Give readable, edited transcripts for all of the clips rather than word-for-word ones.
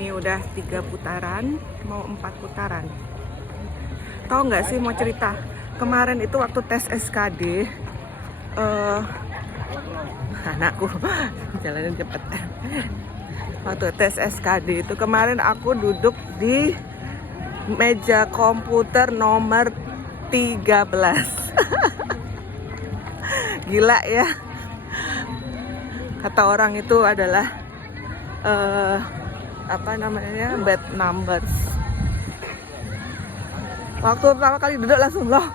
Ini udah 3 putaran, mau 4 putaran. Tahu nggak sih, mau cerita. Kemarin itu waktu tes SKD, anakku jalanin cepet. Waktu tes SKD itu kemarin aku duduk di meja komputer nomor 13. Gila ya. Kata orang itu adalah bad numbers. Waktu pertama kali duduk langsung loh,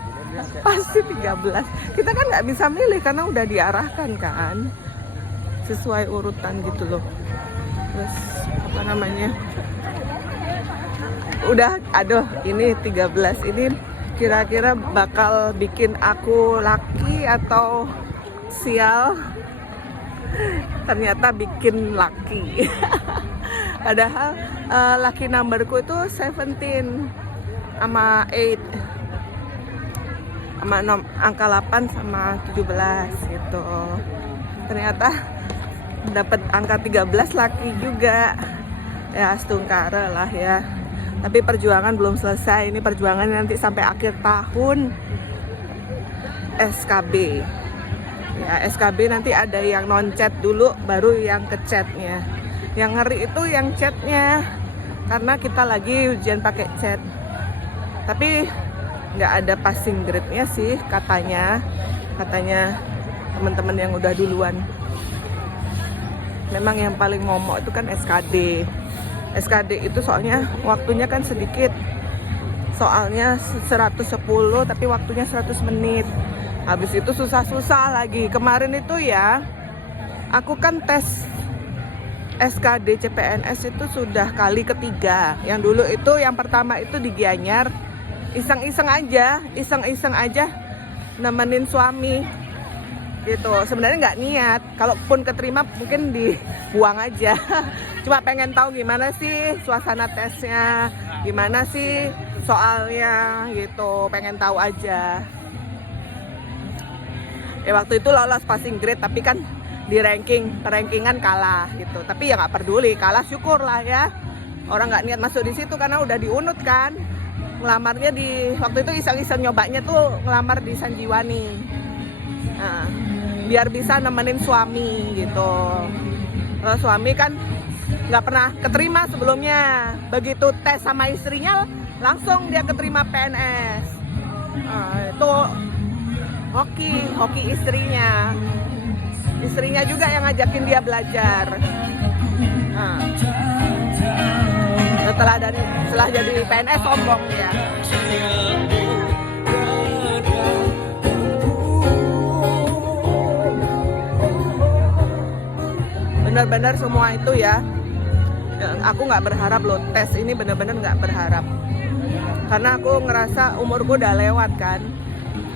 pasti 13. Kita kan nggak bisa milih karena udah diarahkan kan, sesuai urutan gitu loh. Terus udah, aduh, ini 13 ini kira-kira bakal bikin aku lucky atau sial. Ternyata bikin lucky. Padahal lucky numberku itu 17 sama 8, sama angka 8 sama 17 gitu. Ternyata dapat angka 13 lucky juga. Ya setungkara lah ya. Tapi perjuangan belum selesai. Ini perjuangan nanti sampai akhir tahun SKB. Ya, SKB nanti ada yang non-chat dulu, baru yang ke chatnya. Yang ngeri itu yang chatnya, karena kita lagi ujian pakai chat. Tapi nggak ada passing grade-nya sih katanya teman-teman yang udah duluan. Memang yang paling momok itu kan SKD. SKD itu soalnya waktunya kan sedikit. Soalnya 110 tapi waktunya 100 menit. Habis itu susah-susah lagi. Kemarin itu ya, aku kan tes SKD CPNS itu sudah kali ketiga. Yang dulu itu yang pertama itu di Gianyar, iseng-iseng aja nemenin suami gitu. Sebenarnya nggak niat, kalaupun keterima mungkin dibuang aja. Cuma pengen tahu gimana sih suasana tesnya, gimana sih soalnya gitu, pengen tahu aja. Ya waktu itu lolos passing grade, tapi kan di rankingan kalah gitu. Tapi ya nggak peduli, kalah syukur lah ya. Orang nggak niat masuk di situ karena udah diunut kan. Ngelamarnya waktu itu iseng-iseng nyobanya tuh ngelamar di Sanjiwani. Nah, biar bisa nemenin suami gitu. Kalau suami kan nggak pernah keterima sebelumnya. Begitu tes sama istrinya langsung dia keterima PNS. Itu hoki istrinya juga yang ngajakin dia belajar. Nah, setelah jadi PNS sombong dia. Benar-benar semua itu ya, aku nggak berharap loh, tes ini benar-benar nggak berharap, karena aku ngerasa umurku udah lewat kan.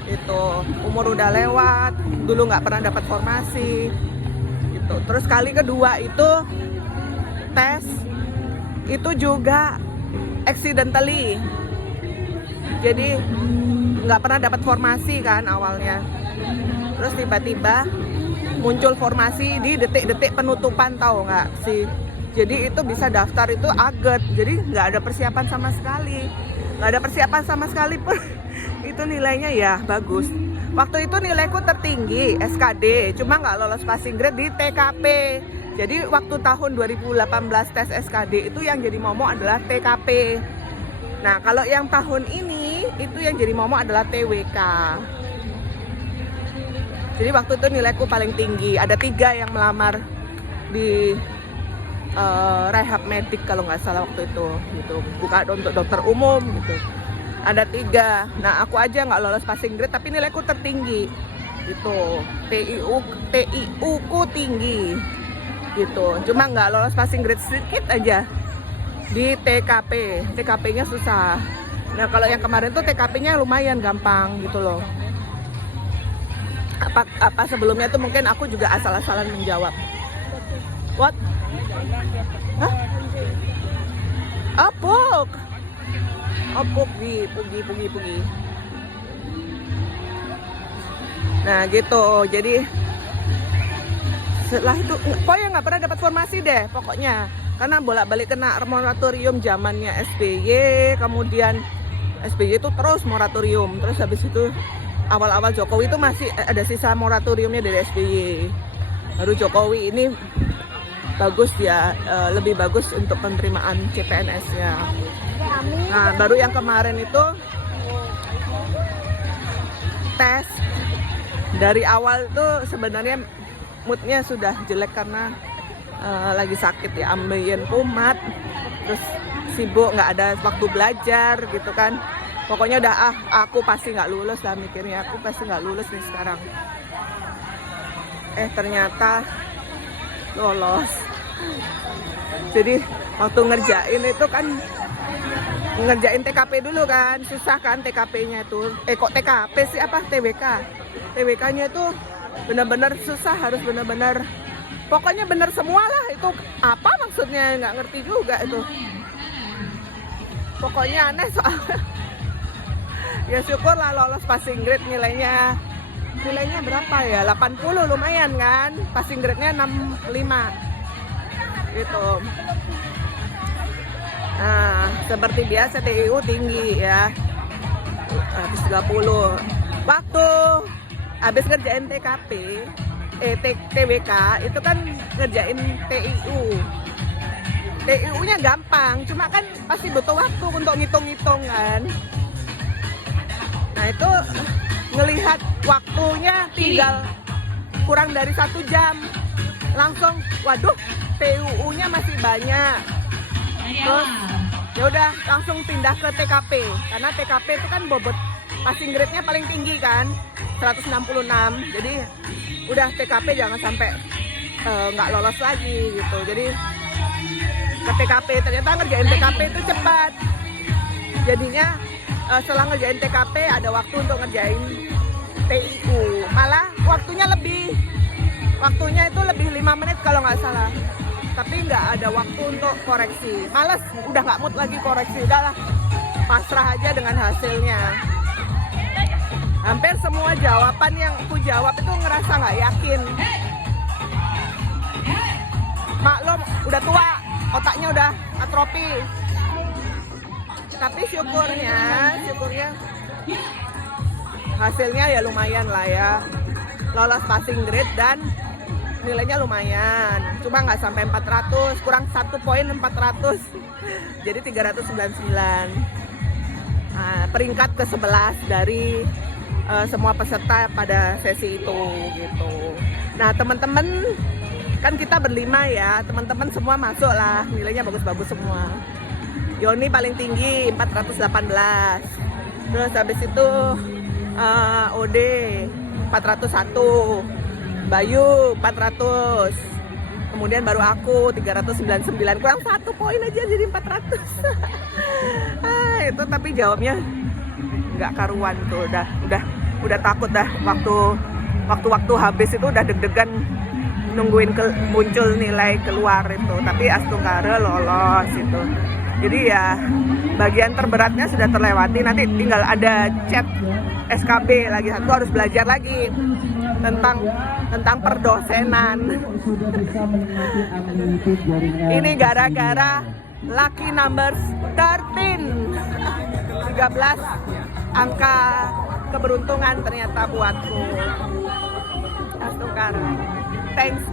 Itu umur udah lewat, dulu nggak pernah dapat formasi gitu. Terus kali kedua itu tes itu juga accidentally, jadi nggak pernah dapat formasi kan awalnya. Terus tiba-tiba muncul formasi di detik-detik penutupan, tahu nggak sih? Jadi itu bisa daftar itu aget, jadi nggak ada persiapan sama sekali pun. Itu nilainya ya bagus. Waktu itu nilaiku tertinggi SKD, cuma nggak lolos passing grade di TKP. Jadi waktu tahun 2018 tes SKD itu yang jadi momok adalah TKP. Nah kalau yang tahun ini itu yang jadi momok adalah TWK. Jadi waktu itu nilaiku paling tinggi. Ada 3 yang melamar di rehab medik kalau nggak salah waktu itu gitu. Bukan untuk dokter umum gitu. Ada 3. Nah aku aja nggak lolos passing grade tapi nilaiku tertinggi gitu. TIU ku tinggi gitu. Cuma nggak lolos passing grade sedikit aja di TKP. TKP-nya susah. Nah kalau yang kemarin tuh TKP-nya lumayan gampang gitu loh. Apa sebelumnya tuh mungkin aku juga asal-asalan menjawab. What? Hah? Apok? Oh, pugi. Nah gitu, jadi setelah itu pokoknya nggak pernah dapat formasi deh pokoknya. karena bolak-balik kena moratorium zamannya SBY, kemudian SBY itu terus moratorium, terus habis itu awal-awal Jokowi itu masih ada sisa moratoriumnya dari SBY, baru Jokowi ini bagus ya, lebih bagus untuk penerimaan CPNS-nya. Nah, baru yang kemarin itu tes dari awal tuh sebenarnya moodnya sudah jelek karena lagi sakit ya, ambeien kumat, terus sibuk, nggak ada waktu belajar gitu kan. Pokoknya udah aku pasti nggak lulus lah, mikirnya aku pasti nggak lulus nih sekarang. Ternyata lolos. Jadi waktu ngerjain itu kan, ngerjain TKP dulu kan, susah kan TKP-nya itu. Kok TKP sih, apa TWK? TWK-nya itu benar-benar susah, harus benar-benar, pokoknya benar semua lah. Itu apa maksudnya nggak ngerti juga itu. Pokoknya aneh soalnya. Ya syukurlah lolos passing grade, nilainya berapa ya? 80 lumayan kan. Passing grade-nya 65 gitu. Nah, seperti biasa TIU tinggi ya, 130. Waktu habis ngerjain TKP, TWK itu kan ngerjain TIU-nya gampang, cuma kan pasti butuh waktu untuk ngitung-ngitung kan. Nah itu ngelihat waktunya tinggal kurang dari 1 jam, langsung waduh TIU-nya masih banyak. Terus ya udah langsung pindah ke TKP, karena TKP itu kan bobot passing grade-nya paling tinggi kan, 166. Jadi udah TKP jangan sampai nggak lolos lagi gitu. Jadi ke TKP, ternyata ngerjain TKP itu cepat. Jadinya setelah ngerjain TKP ada waktu untuk ngerjain TIU. Malah waktunya itu lebih 5 menit kalau nggak salah. Tapi nggak ada waktu untuk koreksi. Males, udah nggak mood lagi koreksi. Udahlah, pasrah aja dengan hasilnya. Hampir semua jawaban yang aku jawab itu ngerasa nggak yakin. Maklum, udah tua, otaknya udah atrofi. Tapi syukurnya hasilnya ya lumayan lah ya. Lolos passing grade dan nilainya lumayan, cuma nggak sampai 400, kurang 1 poin 400, jadi 399. Nah, peringkat ke-11 dari semua peserta pada sesi itu gitu. Nah teman-teman, kan kita berlima ya, teman-teman semua masuk lah, nilainya bagus-bagus semua. Yoni paling tinggi 418, terus habis itu OD 401, Bayu 400, kemudian baru aku 399, kurang 1 poin aja jadi 400. Itu tapi jawabnya nggak karuan tuh, udah takut dah, waktu habis itu udah deg-degan nungguin muncul nilai keluar itu, tapi Astunggara lolos itu. Jadi ya bagian terberatnya sudah terlewati, nanti tinggal ada chat SKB lagi satu, harus belajar lagi tentang perdosenan. Ini gara-gara lucky numbers 13 angka keberuntungan ternyata buatku. Astunggara, thanks.